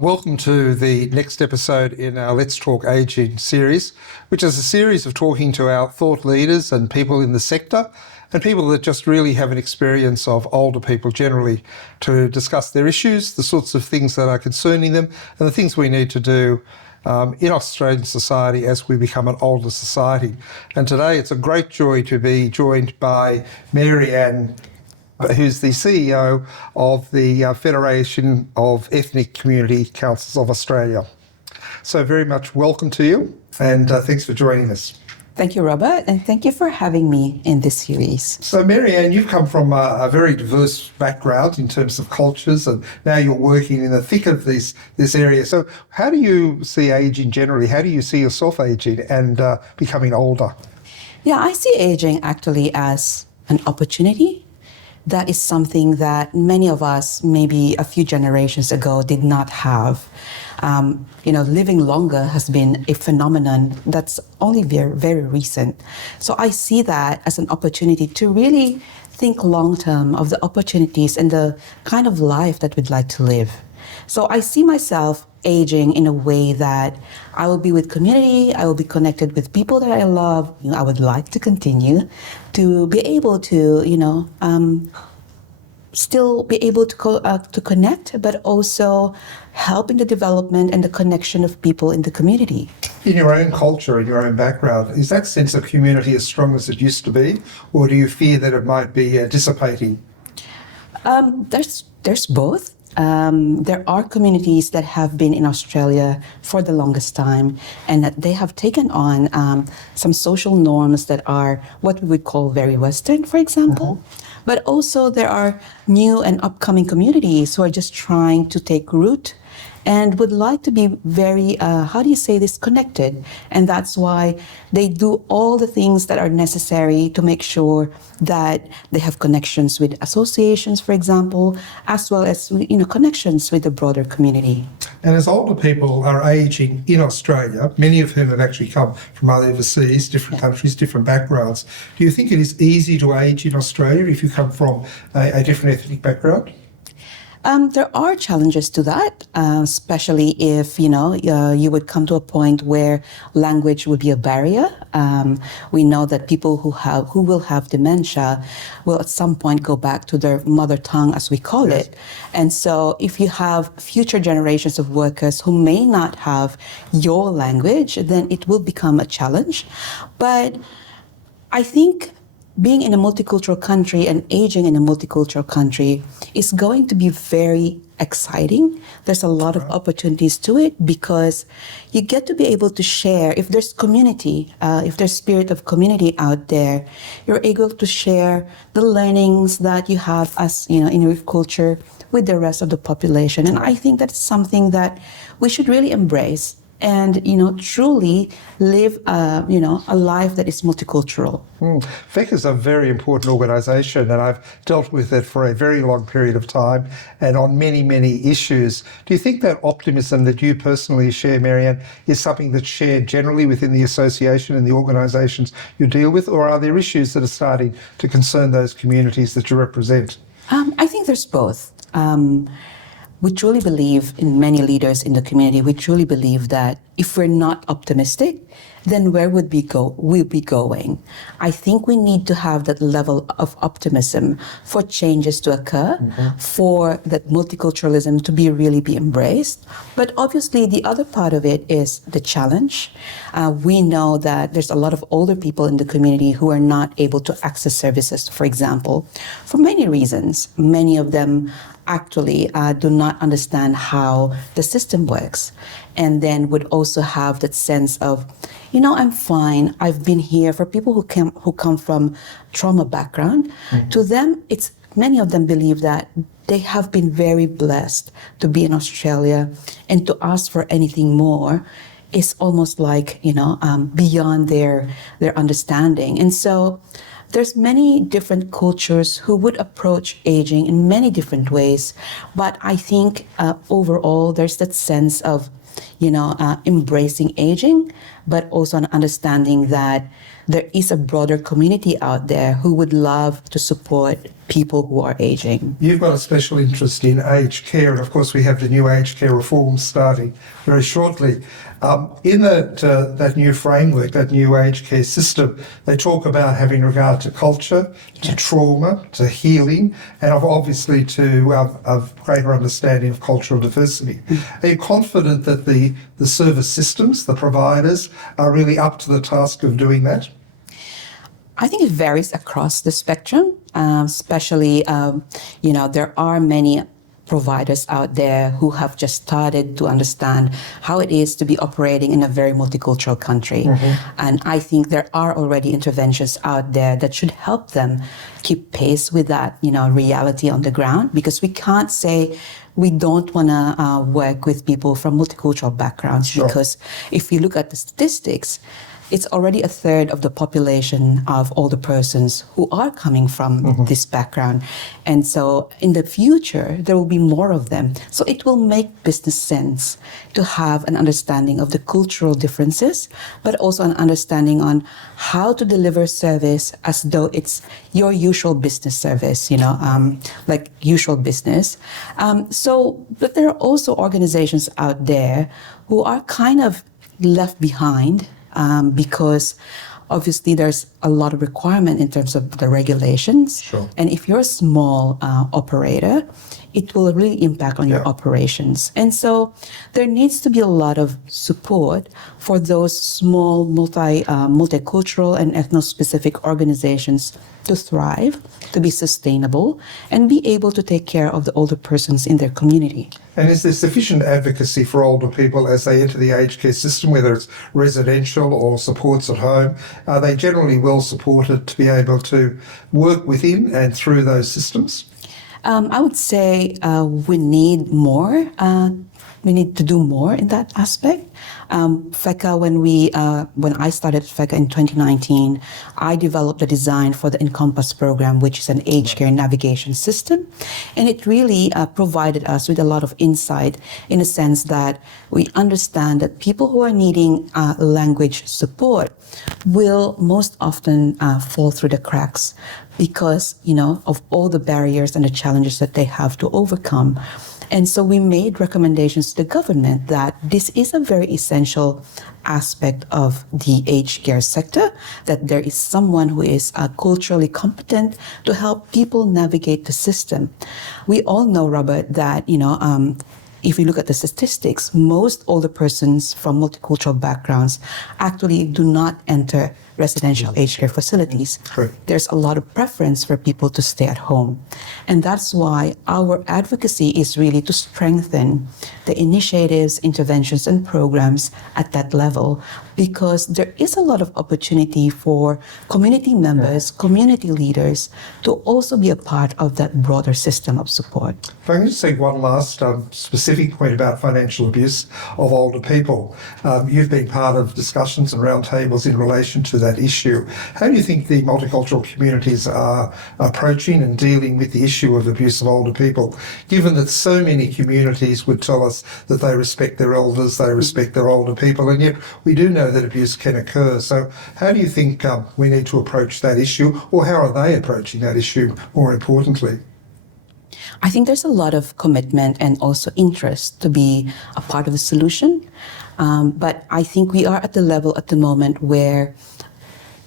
Welcome to the next episode in our Let's Talk Ageing series, which is a series of talking to our thought leaders and people in the sector and people that just really have an experience of older people generally to discuss their issues, the sorts of things that are concerning them and the things we need to do in Australian society as we become an older society. And today it's a great joy to be joined by Mary Ann, who's the CEO of the Federation of Ethnic Community Councils of Australia. So very much welcome to you and thanks for joining us. Thank you, Robert, and thank you for having me in this series. So Mary Ann, you've come from a very diverse background in terms of cultures and now you're working in the thick of this area. So how do you see ageing generally? How do you see yourself ageing and becoming older? Yeah, I see aging actually as an opportunity. That is something that many of us, maybe a few generations ago, did not have. Living longer has been a phenomenon that's only very, very recent. So I see that as an opportunity to really think long-term of the opportunities and the kind of life that we'd like to live. So I see myself aging in a way that I will be with community, I will be connected with people that I love. I would like to continue to be able to, still be able to connect, but also help in the development and the connection of people in the community. In your own culture, in your own background, is that sense of community as strong as it used to be, or do you fear that it might be dissipating? There's both. There are communities that have been in Australia for the longest time and that they have taken on some social norms that are what we would call very Western, for example. Mm-hmm. But also there are new and upcoming communities who are just trying to take root and would like to be very, connected. And that's why they do all the things that are necessary to make sure that they have connections with associations, for example, as well as, connections with the broader community. And as older people are ageing in Australia, many of whom have actually come from overseas, different countries, different backgrounds, do you think it is easy to age in Australia if you come from a different ethnic background? There are challenges to that, especially if, you would come to a point where language would be a barrier. We know that people who will have dementia will at some point go back to their mother tongue, as we call it. And so if you have future generations of workers who may not have your language, then it will become a challenge. But I think being in a multicultural country and aging in a multicultural country is going to be very exciting. There's a lot of opportunities to it because you get to be able to share. If there's community, if there's spirit of community out there, you're able to share the learnings that you have as, in your culture with the rest of the population. And I think that's something that we should really embrace and, truly live, a life that is multicultural. FECCA is a very important organisation and I've dealt with it for a very long period of time and on many, many issues. Do you think that optimism that you personally share, Mary Ann, is something that's shared generally within the association and the organisations you deal with, or are there issues that are starting to concern those communities that you represent? I think there's both. We truly believe in many leaders in the community. We truly believe that if we're not optimistic, then where would we be going? I think we need to have that level of optimism for changes to occur, for that multiculturalism to really be embraced. But obviously the other part of it is the challenge. We know that there's a lot of older people in the community who are not able to access services, for example, for many reasons. Many of them actually do not understand how the system works, and then would also have that sense of, I'm fine, I've been here. For people who come from trauma background, to them, many of them believe that they have been very blessed to be in Australia, and to ask for anything more is almost like, beyond their understanding. And so there's many different cultures who would approach aging in many different ways. But I think overall, there's that sense of, embracing aging, but also an understanding that there is a broader community out there who would love to support people who are aging. You've got a special interest in aged care, and of course we have the new aged care reform starting very shortly. In that new framework, that new aged care system, they talk about having regard to culture, to trauma, to healing, and obviously to a greater understanding of cultural diversity. Are you confident that the service systems, the providers, are really up to the task of doing that? I think it varies across the spectrum, especially, there are many providers out there who have just started to understand how it is to be operating in a very multicultural country. And I think there are already interventions out there that should help them keep pace with that, reality on the ground, because we can't say we don't want to work with people from multicultural backgrounds. Sure. Because if you look at the statistics, it's already a third of the population of older persons who are coming from this background. And so in the future, there will be more of them. So it will make business sense to have an understanding of the cultural differences, but also an understanding on how to deliver service as though it's your usual business service, like usual business. But there are also organizations out there who are kind of left behind, because obviously there's a lot of requirement in terms of the regulations. Sure. And if you're a small operator, it will really impact on your operations. And so there needs to be a lot of support for those small multicultural and ethno-specific organizations to thrive, to be sustainable, and be able to take care of the older persons in their community. And is there sufficient advocacy for older people as they enter the aged care system, whether it's residential or supports at home? Are they generally well supported to be able to work within and through those systems? I would say we need more. We need to do more in that aspect. FECCA, when I started FECCA in 2019, I developed a design for the Encompass program, which is an aged care navigation system. And it really provided us with a lot of insight in a sense that we understand that people who are needing language support will most often fall through the cracks because, of all the barriers and the challenges that they have to overcome. And so we made recommendations to the government that this is a very essential aspect of the aged care sector, that there is someone who is culturally competent to help people navigate the system. We all know, Robert, that, if you look at the statistics, most older persons from multicultural backgrounds actually do not enter residential aged care facilities. Correct. There's a lot of preference for people to stay at home. And that's why our advocacy is really to strengthen the initiatives, interventions, and programs at that level, because there is a lot of opportunity for community members, community leaders to also be a part of that broader system of support. If I can just say one last specific point about financial abuse of older people. You've been part of discussions and roundtables in relation to that issue. How do you think the multicultural communities are approaching and dealing with the issue of abuse of older people, given that so many communities would tell us that they respect their elders, they respect their older people, and yet we do know that abuse can occur. So how do you think we need to approach that issue, or how are they approaching that issue more importantly? I think there's a lot of commitment and also interest to be a part of the solution. But I think we are at the level at the moment where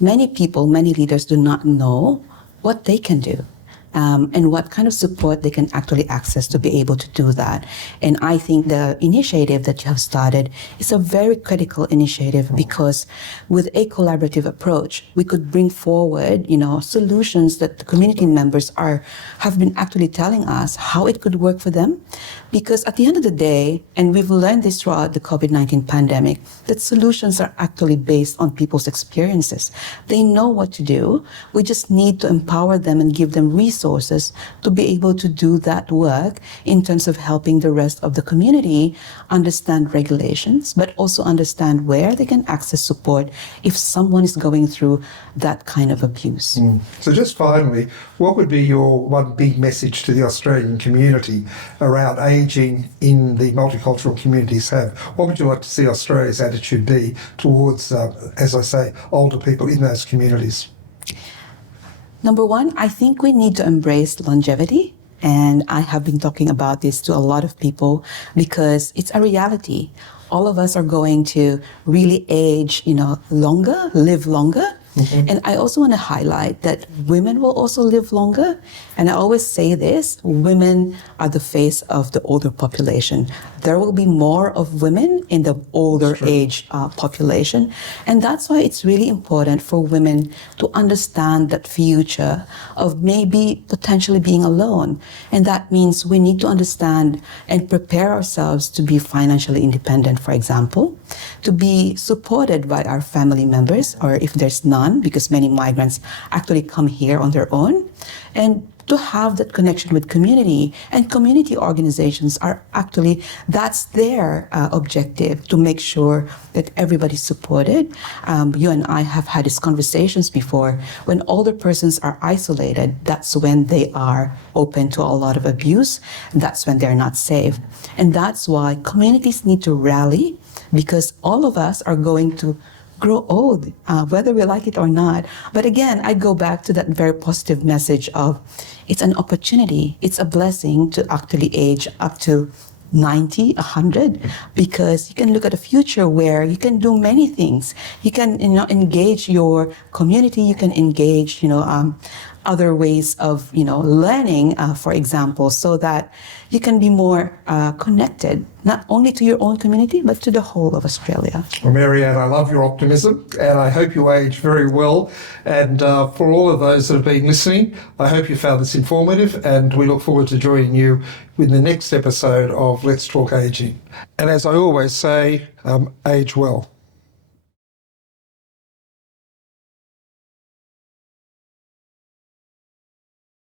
many people, many leaders do not know what they can do. And what kind of support they can actually access to be able to do that. And I think the initiative that you have started is a very critical initiative, because with a collaborative approach, we could bring forward, solutions that the community members have been actually telling us how it could work for them. Because at the end of the day, and we've learned this throughout the COVID-19 pandemic, that solutions are actually based on people's experiences. They know what to do. We just need to empower them and give them resources to be able to do that work in terms of helping the rest of the community understand regulations, but also understand where they can access support if someone is going through that kind of abuse. So just finally, what would be your one big message to the Australian community around ageing in the multicultural communities have? What would you like to see Australia's attitude be towards, as I say, older people in those communities? Number one, I think we need to embrace longevity. And I have been talking about this to a lot of people because it's a reality. All of us are going to really age, longer, live longer. And I also want to highlight that women will also live longer. And I always say this, women are the face of the older population. There will be more of women in the older age population. And that's why it's really important for women to understand that future of maybe potentially being alone. And that means we need to understand and prepare ourselves to be financially independent, for example, to be supported by our family members, or if there's none, because many migrants actually come here on their own, and to have that connection with community. And community organizations are actually, that's their objective, to make sure that everybody's supported. You and I have had these conversations before. When older persons are isolated, that's when they are open to a lot of abuse. That's when they're not safe. And that's why communities need to rally, because all of us are going to grow old, whether we like it or not. But again, I go back to that very positive message of it's an opportunity, it's a blessing to actually age up to 90, 100, because you can look at a future where you can do many things. You can, engage your community, you can engage, other ways of, learning, for example, so that you can be more connected, not only to your own community, but to the whole of Australia. Well, Marianne, I love your optimism, and I hope you age very well. And for all of those that have been listening, I hope you found this informative, and we look forward to joining you in the next episode of Let's Talk Aging. And as I always say, age well.